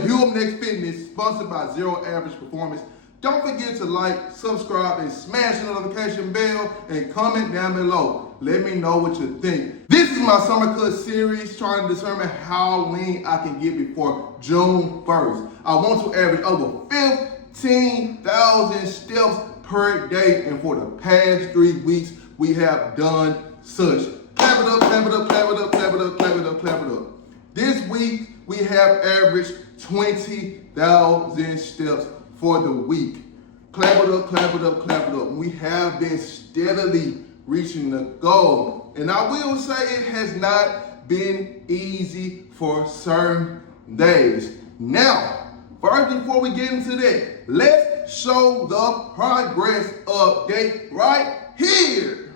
to Hu Upnext Fitness, sponsored by Zero Average Performance. Don't forget to like, subscribe, and smash the notification bell and comment down below. Let me know what you think. This is my summer cut series trying to determine how lean I can get before June 1st. I want to average over 15,000 steps per day, and for the past 3 weeks, we have done such. Clap it up, clap it up, clap it up, clap it up, clap it up, clap it up. This week, we have averaged 20,000 steps for the week. Clap it up, clap it up, clap it up. We have been steadily reaching the goal. And I will say it has not been easy for certain days. Now, first, before we get into that, let's show the progress update right here.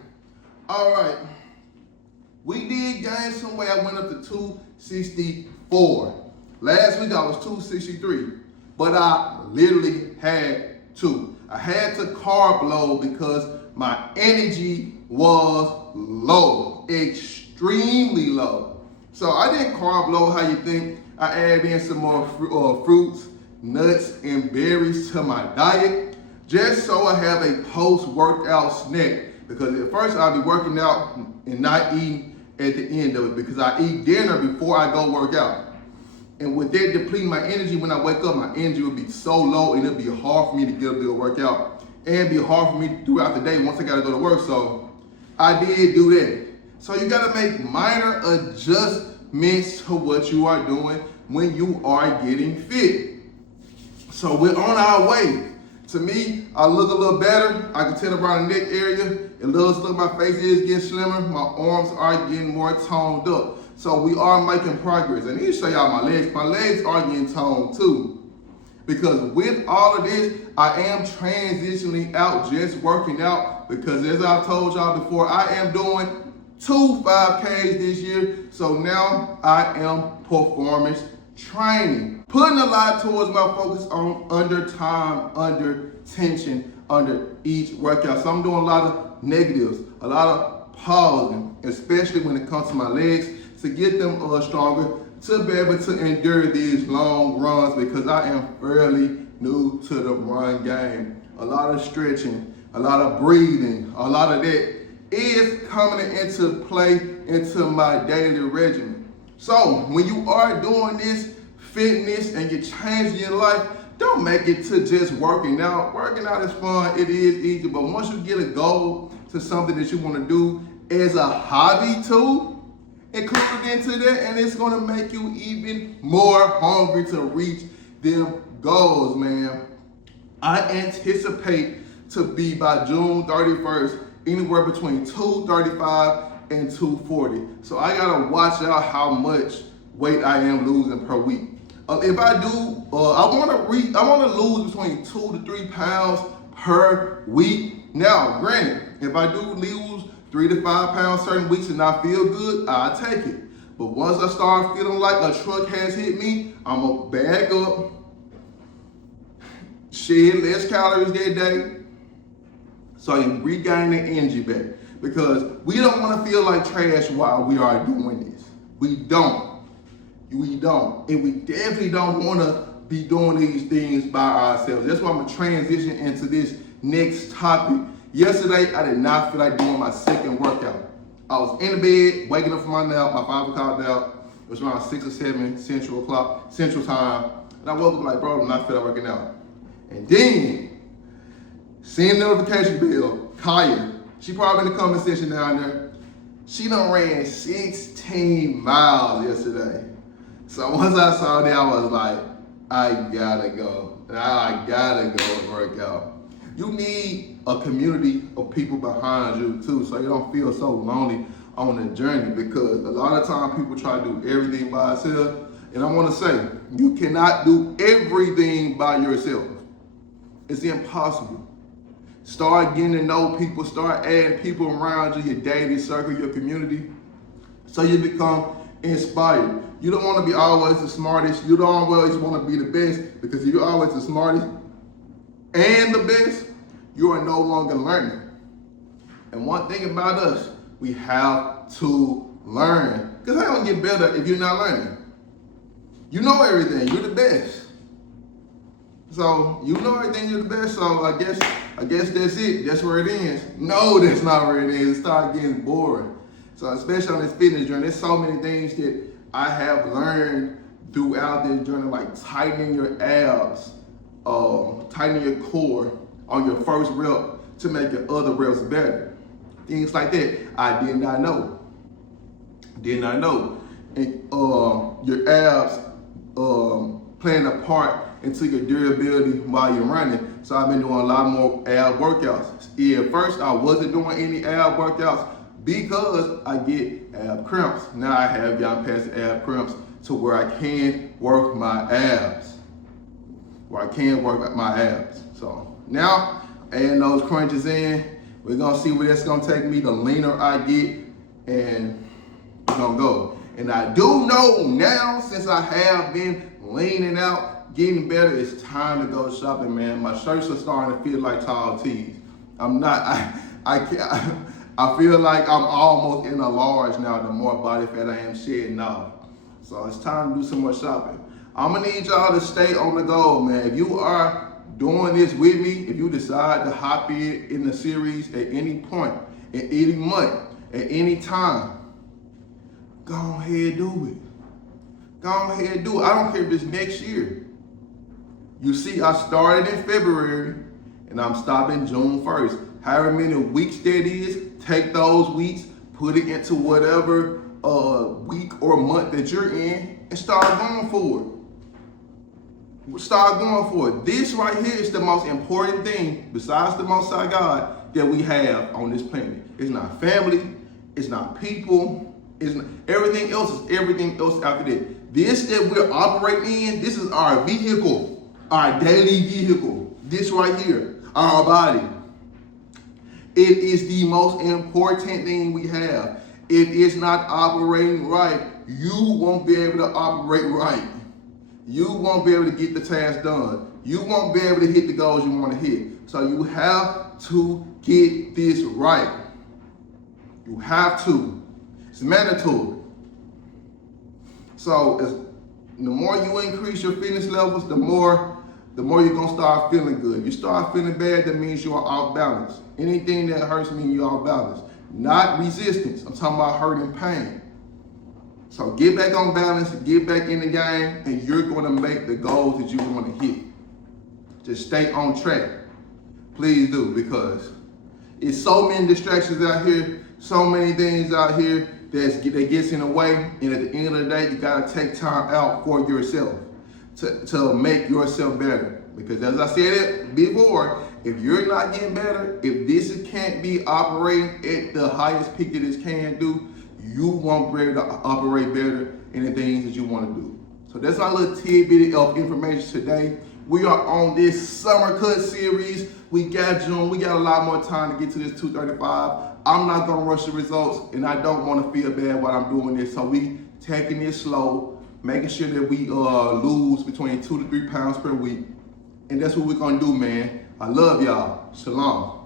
All right. We did gain some weight. I went up to 264. Last week I was 263, but I literally had to. I had to carb load because my energy was low, extremely low. So I didn't carb load how you think. I added in some more fruits, nuts, and berries to my diet, just so I have a post-workout snack. Because at first I'll be working out and not eating at the end of it, because I eat dinner before I go work out. And with that depleting my energy, when I wake up, my energy will be so low and it'll be hard for me to get up to go work out. And it'll be hard for me throughout the day once I gotta go to work. So I did do that. So you gotta make minor adjustments to what you are doing when you are getting fit. So we're on our way. To me, I look a little better. I can tell around the neck area. It looks like my face is getting slimmer. My arms are getting more toned up. So we are making progress. I need to show y'all my legs. My legs are getting toned too. Because with all of this, I am transitioning out just working out. Because as I've told y'all before, I am doing 2 5Ks this year. So now I am performance training. Putting a lot towards my focus on under time, under tension, under each workout. So I'm doing a lot of negatives, a lot of pausing, especially when it comes to my legs, to get them stronger, to be able to endure these long runs, because I am fairly new to the run game. A lot of stretching, a lot of breathing, a lot of that is coming into play into my daily regimen. So when you are doing this fitness and you're changing your life, don't make it to just working out. Working out is fun, it is easy, but once you get a goal to something that you want to do as a hobby too, include it into that, and it's going to make you even more hungry to reach them goals, man. I anticipate to be by June 31st anywhere between 235 and 240. So I gotta watch out how much weight I am losing per week. If I do, I want to lose between 2 to 3 pounds per week. Now, granted, if I do lose 3 to 5 pounds certain weeks and I feel good, I take it. But once I start feeling like a truck has hit me, I'm gonna back up, shed less calories that day, so I can regain the energy back. Because we don't want to feel like trash while we are doing this. We don't. And we definitely don't want to be doing these things by ourselves. That's why I'm going to transition into this next topic. Yesterday, I did not feel like doing my second workout. I was in the bed, waking up from my nap, my 5 o'clock nap. It was around 6 or 7 Central Time. And I woke up like, bro, I'm not feeling like working out. And then, seeing the notification bell, Kaya, she probably in the comment section down there. She done ran 16 miles yesterday. So once I saw that, I was like, I gotta go. I gotta go and work out. You need a community of people behind you too, so you don't feel so lonely on the journey, because a lot of times people try to do everything by themselves. And I wanna say, you cannot do everything by yourself. It's impossible. Start getting to know people, start adding people around you, your daily circle, your community, so you become inspired. You don't want to be always the smartest. You don't always want to be the best, because if you're always the smartest and the best, you are no longer learning. And one thing about us, we have to learn. Because how you gonna get better if you're not learning? You know everything. You're the best. So you know everything. You're the best. So I guess that's it. That's where it ends. No, that's not where it ends. It starts getting boring. So especially on this fitness journey, there's so many things that I have learned throughout this journey, like tightening your abs, tightening your core on your first rep to make your other reps better. Things like that I did not know. And your abs playing a part into your durability while you're running. So I've been doing a lot more ab workouts. At first I wasn't doing any ab workouts because I get ab cramps. Now I have gotten past the ab cramps to where I can work my abs. So now adding those crunches in, we're gonna see where that's gonna take me. The leaner I get, and we're gonna go. And I do know now, since I have been leaning out, getting better, it's time to go shopping, man. My shirts are starting to feel like tall tees. I feel like I'm almost in a large now, the more body fat I am shedding off. So it's time to do some more shopping. I'm gonna need y'all to stay on the go, man. If you are doing this with me, if you decide to hop in the series at any point, at any month, at any time, go ahead, do it. I don't care if it's next year. You see, I started in February and I'm stopping June 1st. However many weeks that is, take those weeks, put it into whatever week or month that you're in, and start going for it. This right here is the most important thing, besides the Most High God, that we have on this planet. It's not family, it's not people, it's not, everything else is everything else after that. This that we're operating in, this is our vehicle, our daily vehicle. This right here, our body. It is the most important thing we have. If it's not operating right, you won't be able to operate right. You won't be able to get the task done. You won't be able to hit the goals you want to hit. So you have to get this right. You have to. It's mandatory. So the more you increase your fitness levels, the more you're gonna start feeling good. If you start feeling bad, that means you're off balance. Anything that hurts means you're off balance. Not resistance. I'm talking about hurt and pain. So get back on balance, get back in the game, and you're gonna make the goals that you wanna hit. Just stay on track. Please do, because it's so many distractions out here, so many things out here that gets in the way, and at the end of the day, you gotta take time out for yourself to make yourself better. Because as I said it before, if you're not getting better, if this can't be operating at the highest peak that it can do, you won't be able to operate better in the things that you want to do. So that's my little tidbit of information today. We are on this summer cut series. We got June. We got a lot more time to get to this 235. I'm not going to rush the results, and I don't want to feel bad while I'm doing this. So we taking it slow, making sure that we lose between 2 to 3 pounds per week. And that's what we're going to do, man. I love y'all. Shalom.